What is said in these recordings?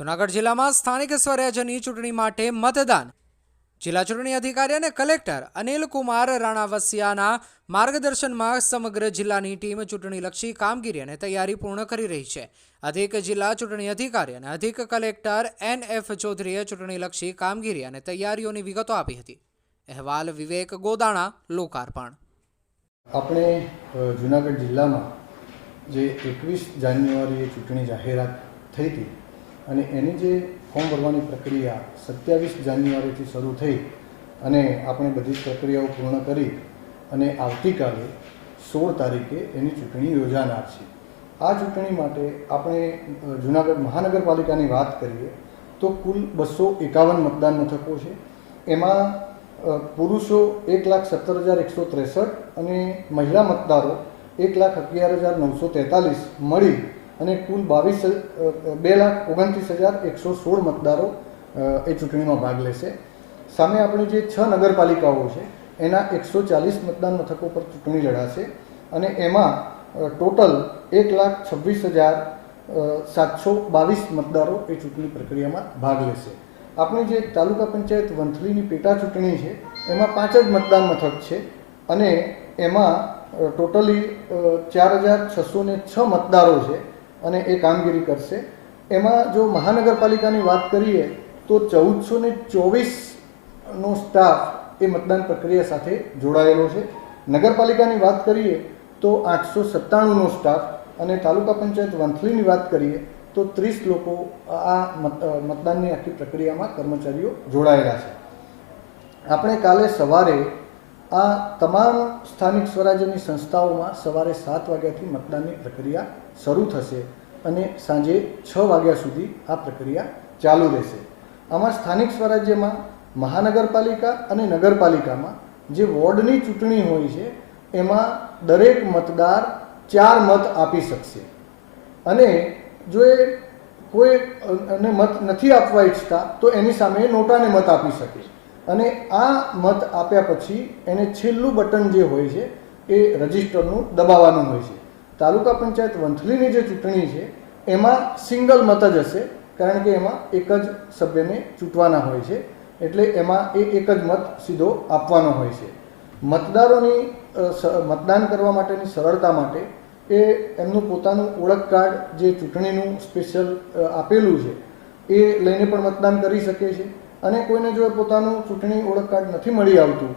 જૂનાગઢ જિલ્લામાં સ્થાનિક સ્વરાજ્યની ચૂંટણી માટે મતદાન જિલ્લા ચૂંટણી અધિકારી અને કલેક્ટર અનિલ કુમાર રાણાવસિયાના માર્ગદર્શનમાં સમગ્ર જિલ્લાની ટીમ ચૂંટણીલક્ષી કામગીરી અને તૈયારી પૂર્ણ કરી રહી છે અધિક જિલ્લા ચૂંટણી અધિકારી અને અધિક કલેક્ટર એન એફ ચૌધરીએ ચૂંટણીલક્ષી કામગીરી અને તૈયારીઓની વિગતો આપી હતી અહેવાલ વિવેક ગોદાણા લોકાર્પણ આપણે જૂનાગઢ જિલ્લામાં જે એકવીસ જાન્યુઆરીએ ચૂંટણી જાહેરાત થઈ હતી અને એની જે ફોર્મ ભરવાની પ્રક્રિયા સત્યાવીસ જાન્યુઆરીથી શરૂ થઈ અને આપણે બધી પ્રક્રિયાઓ પૂર્ણ કરી અને આવતીકાલે સોળ તારીખે એની ચૂંટણી યોજાનાર છે આ ચૂંટણી માટે આપણે જુનાગઢ મહાનગરપાલિકાની વાત કરીએ તો કુલ બસો એકાવન મતદાન મથકો છે એમાં પુરુષો એક લાખ સત્તર હજાર એકસો ત્રેસઠ અને મહિલા મતદારો એક લાખ અગિયાર હજાર નવસો તેતાલીસ મળી અને કુલ બાવીસ બે લાખ ઓગણત્રીસ હજાર એકસો સોળ મતદારો એ ચૂંટણીમાં ભાગ લેશે સામે આપણે જે છ નગરપાલિકાઓ છે એના એકસો ચાલીસ મતદાન મથકો પર ચૂંટણી લડાશે અને એમાં ટોટલ એક લાખ છવ્વીસ હજાર સાતસો બાવીસ મતદારો એ ચૂંટણી પ્રક્રિયામાં ભાગ લેશે આપણી જે તાલુકા પંચાયત વંથલીની પેટા ચૂંટણી છે એમાં પાંચ જ મતદાન મથક છે અને એમાં ટોટલી ચાર હજાર છસો ને છ મતદારો છે અને એ કામગીરી કરશે એમાં જો મહાનગરપાલિકાની વાત કરીએ તો ચૌદસો ને ચોવીસનો સ્ટાફ એ મતદાન પ્રક્રિયા સાથે જોડાયેલો છે નગરપાલિકાની વાત કરીએ તો આઠસો સત્તાણુંનો સ્ટાફ અને તાલુકા પંચાયત વંથલીની વાત કરીએ તો ત્રીસ લોકો આ મતદાનની આખી પ્રક્રિયામાં કર્મચારીઓ જોડાયેલા છે આપણે કાલે સવારે આ તમામ સ્થાનિક સ્વરાજ્યની સંસ્થાઓમાં સવારે સાત વાગ્યાથી મતદાનની પ્રક્રિયા શરૂ થશે અને સાંજે છ વાગ્યા સુધી આ પ્રક્રિયા ચાલુ રહેશે આમાં સ્થાનિક સ્વરાજ્યમાં મહાનગરપાલિકા અને નગરપાલિકામાં જે વોર્ડની ચૂંટણી હોય છે એમાં દરેક મતદાર ચાર મત આપી શકશે અને જો એ કોઈ અને મત નથી આપવા ઈચ્છતા તો એની સામે નોટાને મત આપી શકે અને આ મત આપ્યા પછી એને છેલ્લું બટન જે હોય છે એ રજિસ્ટરનું દબાવવાનું હોય છે તાલુકા પંચાયત વંથલીની જે ચૂંટણી છે એમાં સિંગલ મત જ હશે કારણ કે એમાં એક જ સભ્યને ચૂંટવાના હોય છે એટલે એમાં એ એક જ મત સીધો આપવાનો હોય છે મતદારોની મતદાન કરવા માટેની સરળતા માટે એ એમનું પોતાનું ઓળખ કાર્ડ જે ચૂંટણીનું સ્પેશિયલ આપેલું છે એ લઈને પણ મતદાન કરી શકે છે અને કોઈને જો પોતાનું ચૂંટણી ઓળખ કાર્ડ નથી મળી આવતું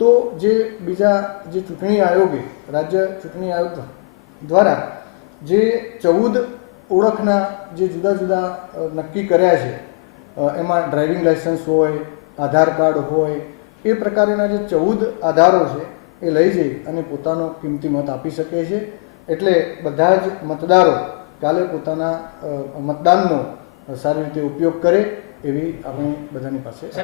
તો જે બીજા જે ચૂંટણી આયોગે રાજ્ય ચૂંટણી આયોગ દ્વારા જે ચૌદ ઓળખના જે જુદા જુદા નક્કી કર્યા છે એમાં ડ્રાઇવિંગ લાઇસન્સ હોય આધાર કાર્ડ હોય એ પ્રકારના જે ચૌદ આધારો છે એ લઈ જઈ અને પોતાનો કિંમતી મત આપી શકે છે એટલે બધા જ મતદારો કાલે પોતાના મતદાનનો સારી રીતે ઉપયોગ કરે એવી આપણે બધાની પાસે